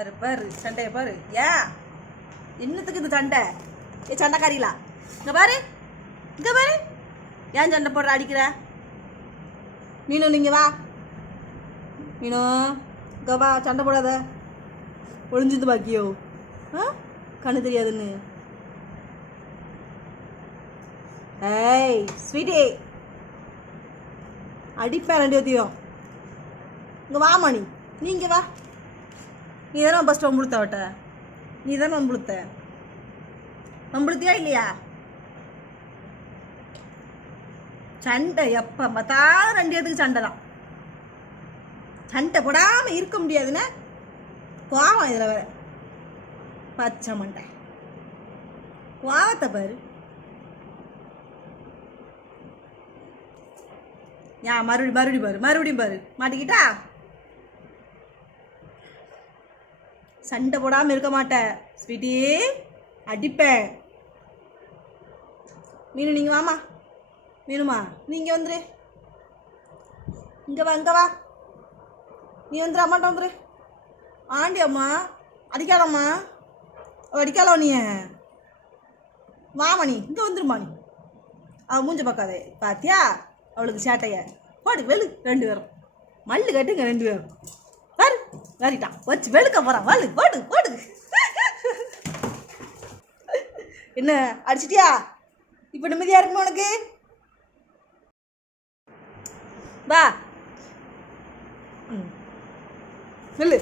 பாரு பாரு சண்டையை பாரு. ஏன் என்னத்துக்கு இது சண்டை? ஏ சண்டைக்காரிகளா? இங்கே பாரு இங்கே பாரு. ஏன் சண்டை போடுற அடிக்கிற? நீனும் நீங்க வா. நீனும் இங்க வா சண்டை போடாத. ஒழிஞ்சது பாக்கியோ? ஆ? கண்ணு தெரியாதுன்னு. ஏய் ஸ்வீட்டி. அடிப்பேன் ரெண்டு பேத்தையும் இங்கே வாமா நீ நீங்கள் வா. நீ தானே ஃபஸ்ட்டு வம்புழுத்த அவட்ட? நீ தானே வம்புழுத்த? வம்புழுத்தியா இல்லையா? சண்டை எப்போ பார்த்தாலும் ரெண்டு இடத்துக்கு சண்டை தான். சண்டை போடாமல் இருக்க முடியாதுன்னு கோவம் இதில் வேற. பச்சை மண்டை. கோவத்தை பாரு. ஏன் மறுபடி மறுபடியும் பாரு. மறுபடியும் பாரு. மாட்டிக்கிட்டா? சண்டை போடாமல் இருக்க மாட்டேன். ஸ்வீட்டி அடிப்பேன். மீனு நீங்கள் வாமா மீனுமா நீங்கள் வந்துரு. இங்கே வா இங்கே வா. நீ வந்துரு அம்மாட்ட வந்துரு. ஆண்டி அம்மா அடிக்காதம்மா. அவ அடிக்காளோ நீ? வாமா நீ இங்கே வந்துருமா நீ. அவள் மூஞ்ச பார்க்காதே. பார்த்தியா அவளுக்கு சேட்டையை. போடு வெளு ரெண்டு பேரும். மல்லு கட்டுங்க ரெண்டு பேரும். வேறிட்டான் வச்சு வெளுக்க போகிறான் வலு போடு போடு என்ன அடிச்சிட்டியா? இப்போ நிம்மதியாக இருக்குமா உனக்கு? வா. ம். சொல்லு